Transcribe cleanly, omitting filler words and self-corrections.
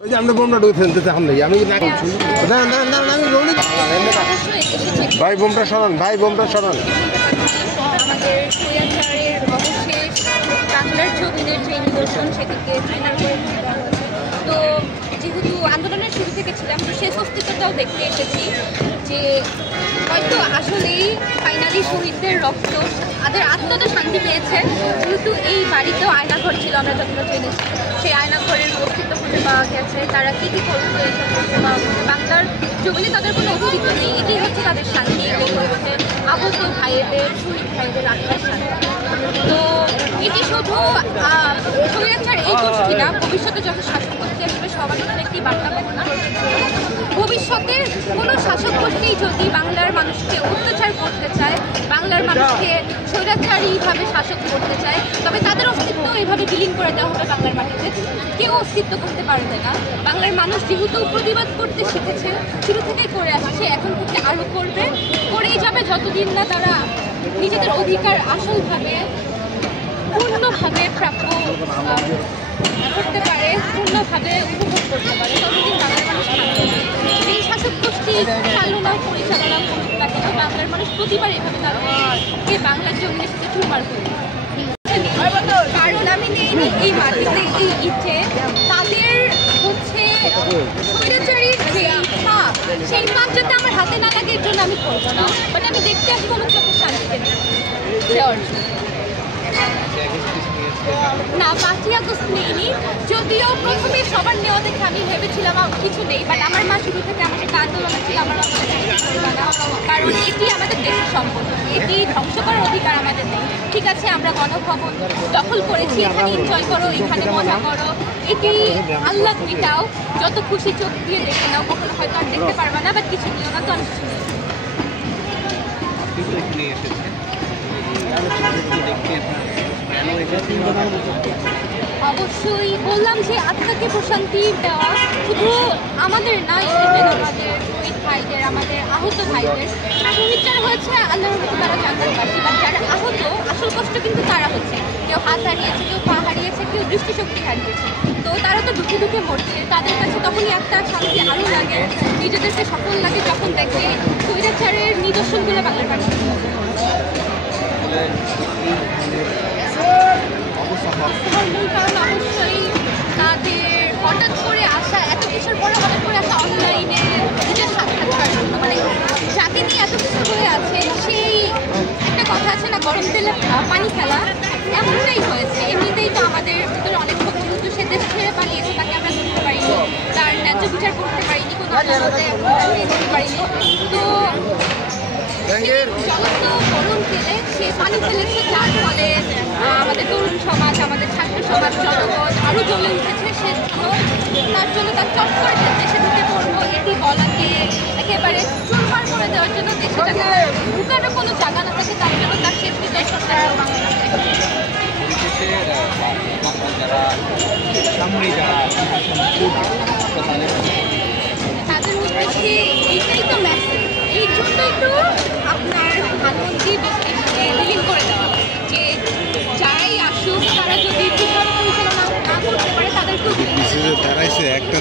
ওই যে আমরা বোমটা ঢুকে ফেলতে সামনে আমি না না না না আমি রোনি ভাই বোমটা সরান ভাই বোমটা সরান আমাদের সৈয়দপুরের অবশেষ বাংলার ছবিদের যে নিদর্শন সেটিকে ফাইনাল করে দেওয়া হয়েছে। তো যেহেতু আন্দোলনের শুরু থেকে ছিলাম তো শেষ অস্তিত্বটাও দেখতে এসেছি যে হয়তো আসলেই ফাইনালি শহীদদের রক্ত তাদের আত্মাটা শান্তি পেয়েছে। যেহেতু এই বাড়িতেও আয়নাঘর ছিল আমরা যতটা জেনেছি, সেই আয়নাঘরের অস্তিত্ব খুঁজে পাওয়া গেছে। তারা কী কী করতে এসব করতে পাওয়া গেছে। বাংলার জমিনে তাদের কোনো অস্তিত্ব নেই, এটাই হচ্ছে তাদের শান্তি, এটাই হচ্ছে আহত ভাইয়েদের শহীদ ভাইয়েদের আত্মার শান্তি। তো এটি শুধু স্বৈরাচার এই গোষ্ঠী না, ভবিষ্যতে যখন শাসক গোষ্ঠী আসবে সবার জন্য একটি বার্তা বহন করবে। ভবিষ্যতের কোনো শাসক গোষ্ঠী যদি বাংলার মানুষকে অত্যাচার করতে চায়, বাংলার মানুষকে স্বৈরাচারীভাবে শাসক করতে চায়, তবে তাদের অস্তিত্ব এইভাবে বিলীন করে দেওয়া হবে বাংলার মাটিতে। কেউ অস্তিত্ব করতে পারবে না। বাংলার মানুষ যেহেতু প্রতিবাদ করতে শিখেছে, শুরু থেকেই করে আসছে, এখন থেকে আরও করবে, করেই যাবে যতদিন না তারা নিজেদের অধিকার আসলভাবে পূর্ণভাবে প্রাপ্য করতে পারে, পূর্ণভাবে উপভোগ করতে পারে, ততদিন বাংলার মানুষ থাকবে। এই শাসক গোষ্ঠী চালনা পরিচালনা করুক না কেন, বাংলার মানুষ প্রতিবার এভাবে তাদেরকে বাংলার জমিনে সাথে চুরমার করবে। কারণ আমি নেইনি এই মাটিতে, এই ইটে তাদের হচ্ছে স্বৈরাচারীর যে পাপ, সেই পাপ যাতে আমার হাতে না লাগে এর জন্য আমি করবো না, বাট আমি দেখতে আসবো আমার চোখের শান্তিকে দেওয়ার জন্য। না, 5ই আগস্ট নেইনি, যদিও প্রথমে সবার নেওয়া দেখে আমি ভেবেছিলাম কিছু নেই, বাট আমার মা শুরু থেকে আমার সাথে আন্দোলনে ছিল, আমার কারণ এটি আমাদের দেশের সম্পদ, এটি ধ্বংস করার অধিকার আমাদের নেই। ঠিক আছে, আমরা গণভবন দখল করেছি, এখানে এনজয় করো, এখানে মজা করো, এটি আল্লাহ মিটাও, যত খুশি চোখ দিয়ে দেখে নাও, কখনো হয়তো আর দেখতে পারবে না, বাট কিছু নিও না, তো আমি কিছু নিই। অবশ্যই বললাম যে আত্মাকে প্রশান্তি দেওয়া শুধু আমাদের না, ইভেন আমাদের শহীদ ভাইদের, আমাদের আহত ভাইদের। শহীদ যারা হয়েছে আল্লাহর মতো তারা জান্নাতবাসী, বা যারা আহত আসল কষ্ট কিন্তু তারা হচ্ছে, কেউ হাত হারিয়েছে, কেউ পা হারিয়েছে, কেউ দৃষ্টিশক্তি হারিয়েছে, তো তারা তো দুঃখে দুঃখে মরছে। তাদের কাছে তখনই একটা শান্তি আরও লাগে, নিজেদেরকে সফল লাগে যখন দেখে স্বৈরাচারের নিদর্শনগুলো বাংলার মানুষ। কারণ অবশ্যই তাদের হঠাৎ করে আসা, এত কিছুর পরে হঠাৎ করে আসা অনলাইনে নিজের সাক্ষাৎকার জন্য, মানে যাকে নিয়ে এত কিছু হয়ে আছে, সেই একটা কথা আছে না, গরম তেলে পানি খেলা, এমনটাই হয়েছে। এমনিতেই তো আমাদের ভিতরে অনেক ক্ষোভ, যেহেতু সে দেশ ছেড়ে পালিয়েছে, তাকে আমরা ধরতে পারিনি, তার ন্যায্য বিচার করতে পারিনি, কোনো আদালতে দিতে পারিনি। তো জগত গরম তেলে সে পানি ফেলেছে, যার ফলে আমাদের তরুণ সমাজ, আমাদের ছাত্র সমাজ, জনগণ আরও জ্বলে উঠেছে। তার জন্য তার চট করে দেশে ঢুকে পড়বো, এটি বলাকে একেবারে চুরমার করে দেওয়ার জন্য দেশে ঢুকারও কোনো জায়গা না থাকে, তার জন্য তার শেষ নিদর্শনটা তাদের উদ্দেশ্যে এইটাই তো মেসেজ। এই জন্যই তো আপনার প্রধানমন্ত্রী বিলীন করে দেওয়া, যে যারাই আসুক তারা যদি ঠিকভাবে পরিচালনা না করতে পারে তাদেরকেও একটা